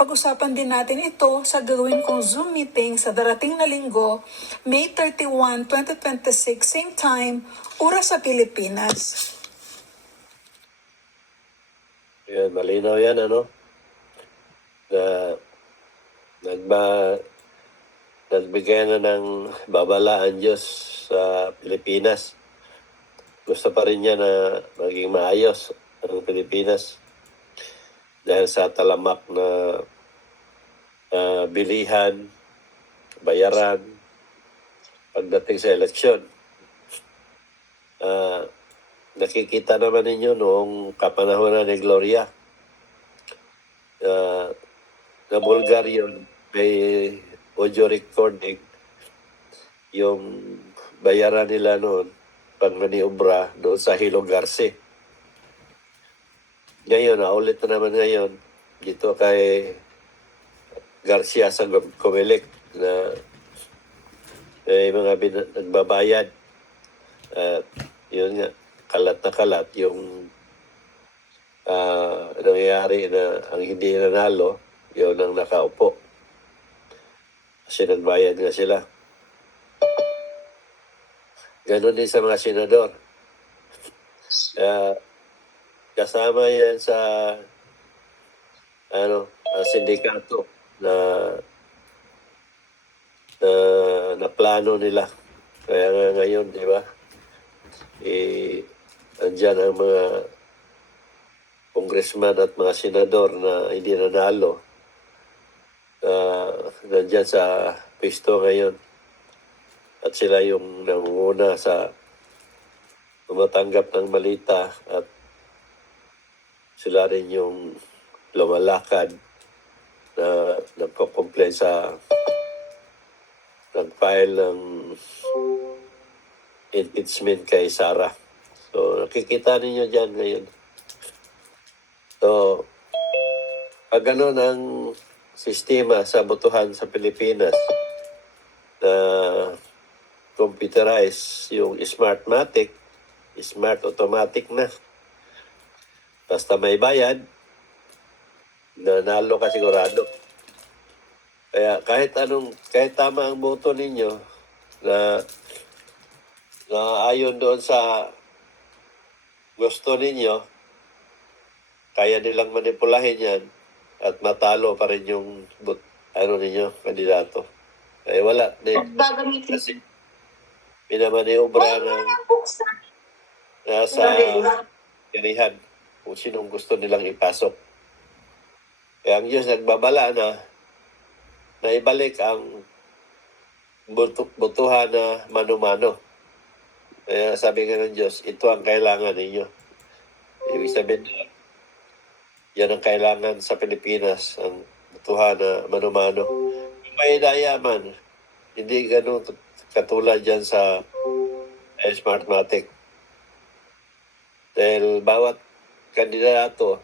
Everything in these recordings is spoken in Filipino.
Pag-usapan din natin ito sa gagawin kong Zoom meeting sa darating na linggo, May 31, 2026, same time, oras sa Pilipinas. Yan, malinaw yan, ano? Na nagbigay na ng babala ang Diyos sa Pilipinas. Gusto pa rin niya na maging maayos ang Pilipinas dahil sa talamak na bilihan, bayaran, pagdating sa eleksyon. Nakikita naman ninyo noong kapanahonan ni Gloria na Bulgar yun, may audio recording yung bayaran nila noon pag maniobra doon sa Hilong Garce. Ngayon, naulit na naman ngayon dito kay Garcia sa Comelec na may mga nagbabayad. At yun nga, kalat na kalat yung nangyayari na ang hindi nanalo, yun ang nakaupo. Kasi nagbayad nga sila. Ganon din sa mga senador. Kasama yan sa sindikato na plano nila. Kaya nga ngayon, di ba? Andyan ang mga congressman at mga senador na hindi nanalo. Nandyan sa pisto ngayon. At sila yung nangunguna sa tumatanggap ng balita at sila rin yung lumalakad na nagko-complain sa nag-file ng impeachment kay Sara. So, nakikita ninyo dyan ngayon. So, pag gano'n ang sistema sa botohan sa Pilipinas na computerized yung Smartmatic, Smart Automatic na. Basta may bayad, nanalo ka sigurado. Kaya kahit tama ang boto ninyo na ayon doon sa gusto ninyo, kaya nilang manipulahin yan at matalo pa rin yung kandidato. Kaya wala din. Kasi pinamaniobra ng nasa tirihan kung sinong gusto nilang ipasok. Kaya ang Diyos nagbabala na ibalik ang botohan na mano-mano. Kaya sabi nga ng Diyos, ito ang kailangan ninyo. Ibig sabihin, yan ang kailangan sa Pilipinas, ang botohan na mano-mano. May dayaman, hindi ganun katulad dyan sa Smartmatic. Dahil bawat kandidato,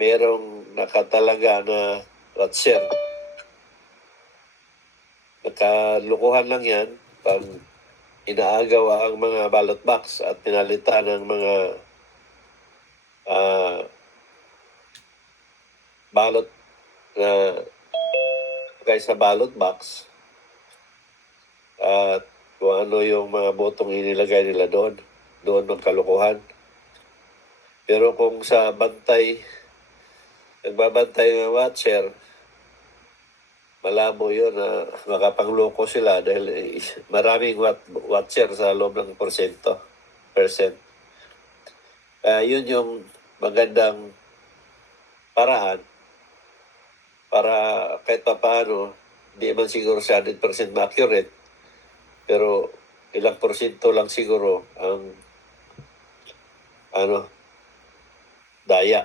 merong nakatalaga na ratser. Nakalukuhan lang yan pag inaagaw ang mga ballot box at pinalitan ng mga ballot na sa ballot box at kung ano yung mga botong inilagay nila doon magkalukuhan. Pero kung sa nagbabantay ng watcher, malabo yun na makapangloko sila dahil maraming watcher sa loob ng percent. Yun yung magandang paraan para kahit pa paano, di man siguro 100% accurate, pero ilang porsyento lang siguro ang daya.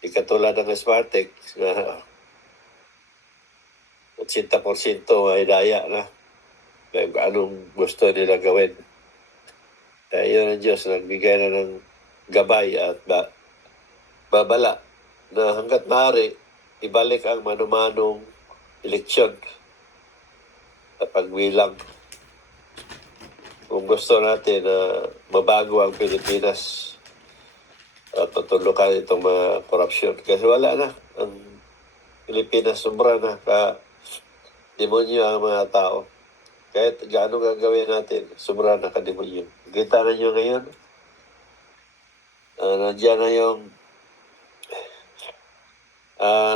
Di katulad ng Smartec na 80% ay daya na. Anong gusto nila gawin. Kaya yun ang Diyos, nagbigay na ng gabay at babala na hanggat maaari, ibalik ang mano-manong eleksyon at pagbilang. Kung gusto natin na mabago ang Pilipinas, tutulukan itong mga korupsyon. Kasi wala na. Ang Pilipinas sobra na demonyo ang mga tao. Kahit gaano gagawin natin, sobra na ka-demonyo. Kita na nyo ngayon, nandiyan na yung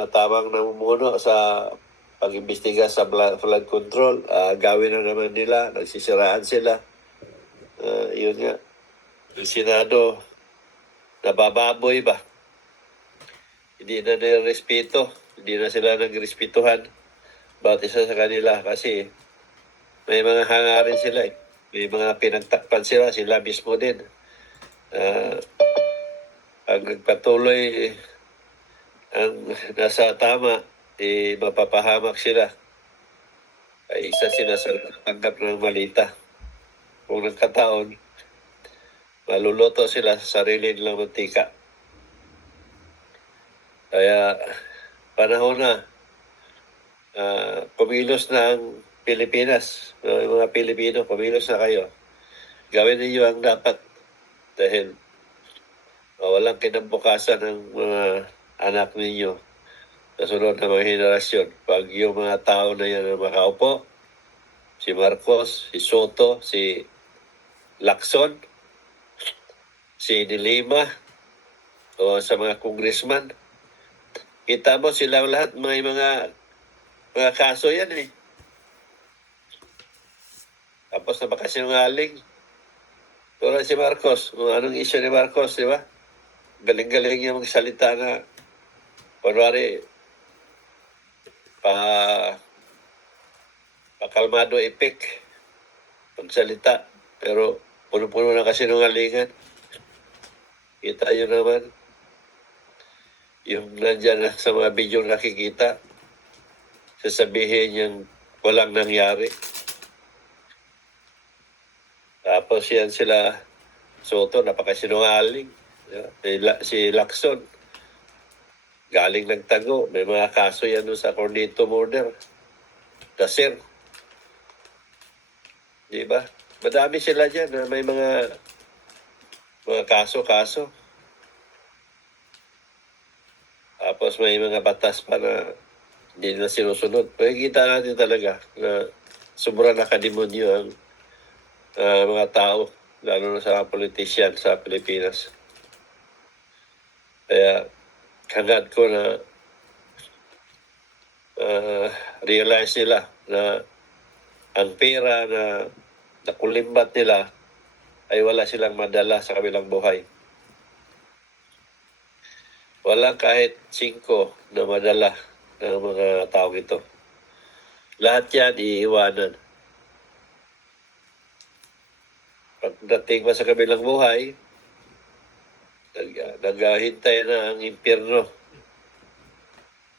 tamang namumuno sa pag-imbestiga sa flood control. Gawin na naman nila, nagsisiraan sila. Yun nga, yung Senado, nabababoy ba? Hindi na nirespeto, hindi na sila nagrespetuhan. Bawat isa sa kanila kasi may mga hangarin sila eh. May mga pinagtakpan sila mismo din. Pag nagpatuloy ang nasa tama, mapapahamak sila. Ay isa sila sa tanggap ng malita. Kung nagkataon, maluluto sila sa sarili nilang mantika. Kaya panahon na, kumilos na ang Pilipinas. Yung mga Pilipino, kumilos na kayo. Gawin ninyo ang dapat dahil walang kinabukasan ng mga anak ninyo sa sunod na mga henerasyon. Pag yung mga tao na yan na makaupo, si Marcos, si Soto, si Lacson, si De Lima, o sa mga congressman, kita mo silang lahat may mga kaso yan eh. Tapos napakasinungaling. Tulad si Marcos, anong issue ni Marcos, di ba? Galing-galing niya magsalita na kunwari pakalmado epic pagsalita. Pero puno-puno na kasi kasinungalingan. Kita nyo naman yung nandyan na sa mga video nakikita, sasabihin niyang walang nangyari. Tapos yan sila Soto, napakasinungaling. Si Lacson, galing nagtago. May mga kaso yan sa Cornito murder. Dasir. Di ba? Madami sila dyan na may mga kaso-kaso. Tapos may mga batas pa na hindi na sinusunod. Makikita natin talaga na sobra nakademonyo ang mga tao, lalo na sa mga politician sa Pilipinas. Kaya hangad ko na realize nila na ang pera na nakulimbat nila ay wala silang madala sa kabilang buhay. Walang kahit 5 na madala ng mga tao ito. Lahat yan iiwanan. Pagdating pa sa kabilang buhay, naghahintay na ang impyerno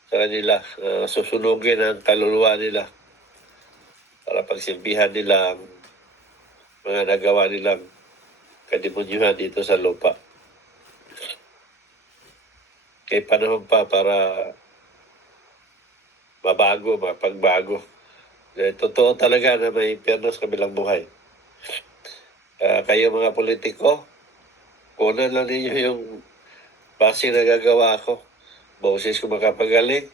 sa kanila. Susunugin ang kaluluwa nila para pagsilbihan nila ang mga nagawa nilang kademonyuhan dito sa lupa. Kaya panahon pa para mapagbago. Totoo talaga na may impyerno sa kabilang buhay. Kayo mga politiko, kunan lang ninyo yung base na gagawa ko. Boses ko makapagaling,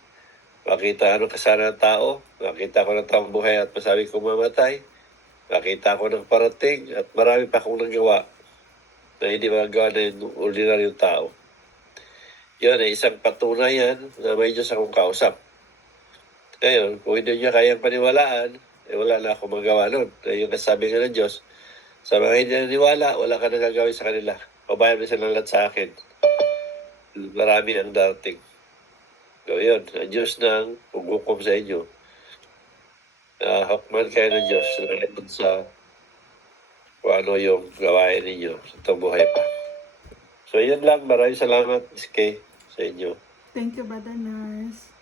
makita anong kasana ng tao, makita ko ng taong buhay at masabi kong mamatay, makita ko ng parating at marami pa akong nagawa na hindi magagawa ng ordinaryong tao. Yun ay isang patunayan na may Diyos akong kausap. Ngayon, kung hindi niya kayang paniwalaan, wala na akong magawa nun. Yung kasabi nga ng Diyos, sa mga hindi naniwala, wala ka nang gagawin sa kanila. Pabayaan mo silang lahat sa akin. Marami ang darating. So yun, ang Diyos nang hugukom sa inyo. Hakman kayo ng Diyos sa kung ano yung gawain ninyo sa itong buhay pa. So yun lang, maraming salamat, Kay, sa inyo. Thank you, Brother Nars.